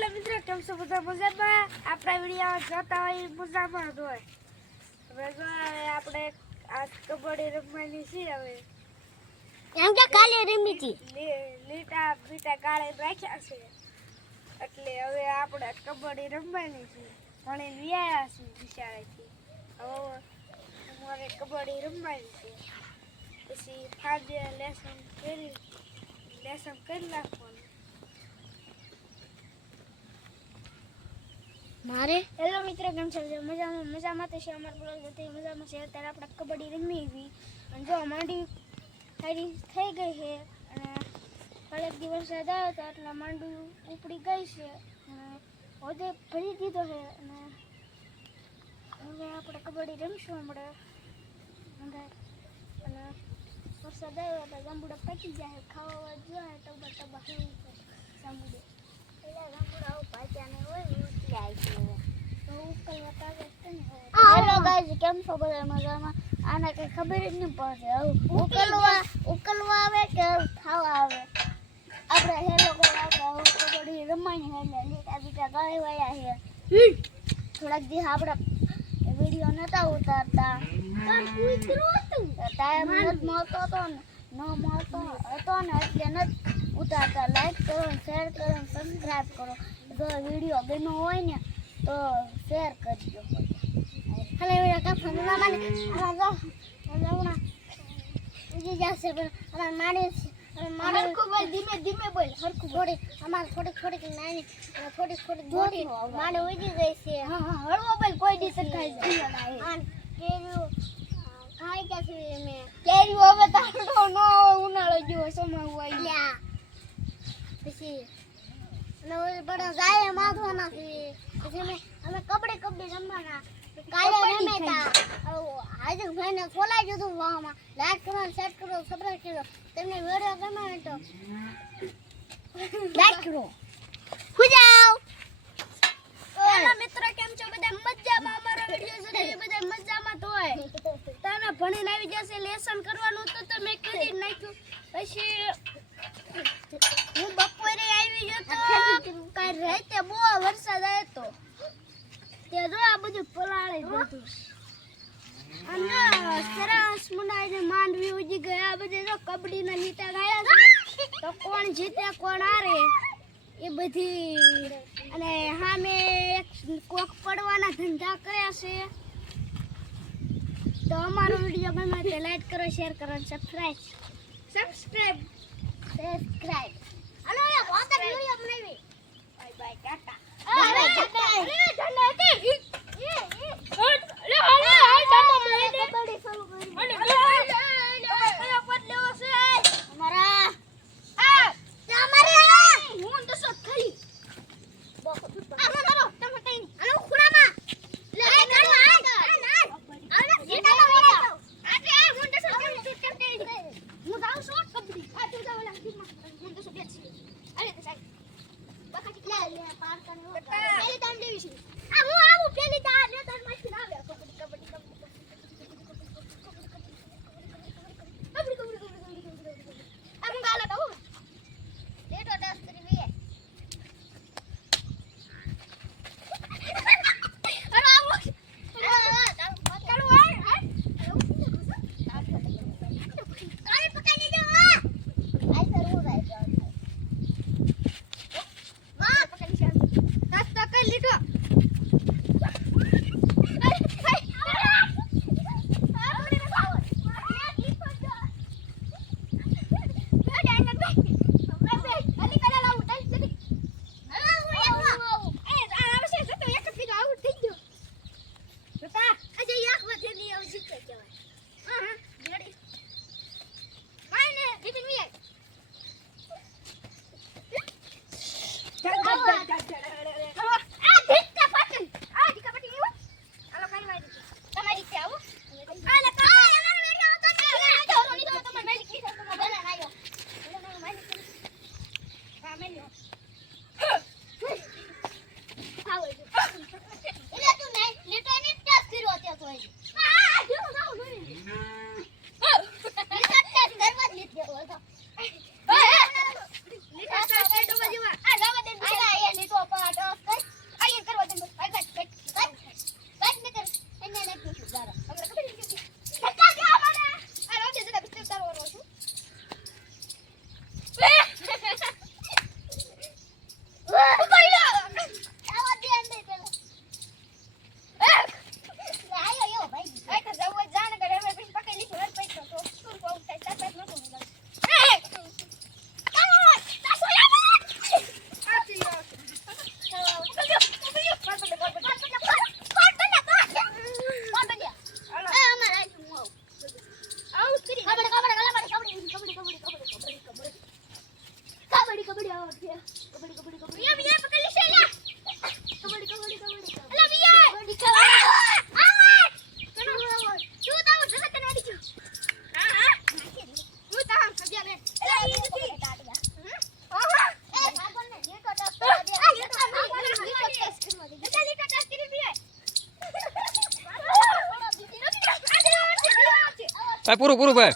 Hello મિત્રો, કેમ છો બધા? મજામાં? આપણા વિડીયો જોતા હોય મજામાં જ હોય. હવે જો આપણે આ કબડ્ડી રમવાની છે. હવે એમ કે કાલે રમી હતી લીટા બીટા કાળે રાખ્યા છે, એટલે હવે આપણે કબડ્ડી રમવાની છે. ઘણી વ્યાયા છે વિશાળેથી. હવે અમારે કબડ્ડી રમવાની છે. પછી ફાજે લેસન કરી નાખવાનું. મારે હેલો મિત્રો, કેમ છો? મજામાં તો છે. અમારા બ્લોગ જોતી મજામાં છે. અત્યારે આપણે કબડ્ડી રમી હતી અને જો માંડી થઈ ગઈ છે અને કલેક દિવસ આવ્યો હતો એટલે માંડવી ઉપડી ગઈ છે અને હોદે ભરી દીધો છે અને હવે આપણે કબડ્ડી રમીશું હમણાં. અને વરસાદ આવ્યો એટલે જાંબુડા પાકી જાય. ખાવા જોઈએ ટબા ખાવું જાંબુડે હેલો ગાઈસ, કેમ છો બધા? મજામાં? આને કઈ ખબર જ નહીં પડશે ઉકલવા આવે કે ખાવા આવે. આપણે હેલો આપણે કબડ્ડી રમવાની એટલે લીટા બીટા ગાળી વાયા છે. થોડાક દિવસ આપણે વિડીયો નતા ઉતારતા, ટાઈમ નથી મળતો હતો ને એટલે નથી ઉતારતા. લાઈક કરો, શેર કરો, સબસ્ક્રાઈબ કરો. જો વિડીયો ગમ્યો હોય ને તો શેર કરજો. હાલે વિડીયો કા ફોનમાં માને હમણાં ઉજી જશે પણ અમાર મારે હરખું બોલ, ધીમે બોલ. હરખું થોડી અમાર થોડીક નાની થોડીક મોટી માને ઉજી ગઈ છે. હા હળવો બોલ, કોઈ દી સરખાઈ જાય. આ કેરીઓ ખાઈ ગયા છે મેં. કેરીઓ હવે તારો નો ઉનાળો જેવો સમય હોય લ્યા. પછી બડા ગાય માથવાના છે. પછી અમે કબડ્ડી રમવાના. કાલે રમેતા આજે ભાઈને ખોલાઈ દીધું વાહમાં. લાઈક કરો, શેર કરો, સબસ્ક્રાઇબ કરો. તમને વિડિયો ગમે તો લાઈક કરો. ખુજાવ. હેલો મિત્રો, કેમ છો બધા? મજામાં? અમારો વિડિયો જોઈને બધા મજામાં જ હોય. તને ભણીને આવી જશે, લેસન કરવાનું હતું તો મેં કરી નાખ્યું. પછી હું બપોરે આવી ગયો તો કાલ રાતે બહુ વરસાદ આવ્યો તો તે જો આ બધું પલાળી દીધું અને સરસ મુનાઈને માંડવી ઉજી ગયા. બધે જો કબડ્ડીના લીટા ગાયા છે તો કોણ જીતે કોણ હારે એ બધી. અને સામે કોક પડવાના ધંધા કર્યા છે. તો અમારો વિડીયો ગમે તો લાઈક કરો, શેર કરો, સબસ્ક્રાઇબ. અને પોતા વિડીયો બનાવી. Bye bye, Tata. ભાઈ પૂરું પૂરું ભાઈ.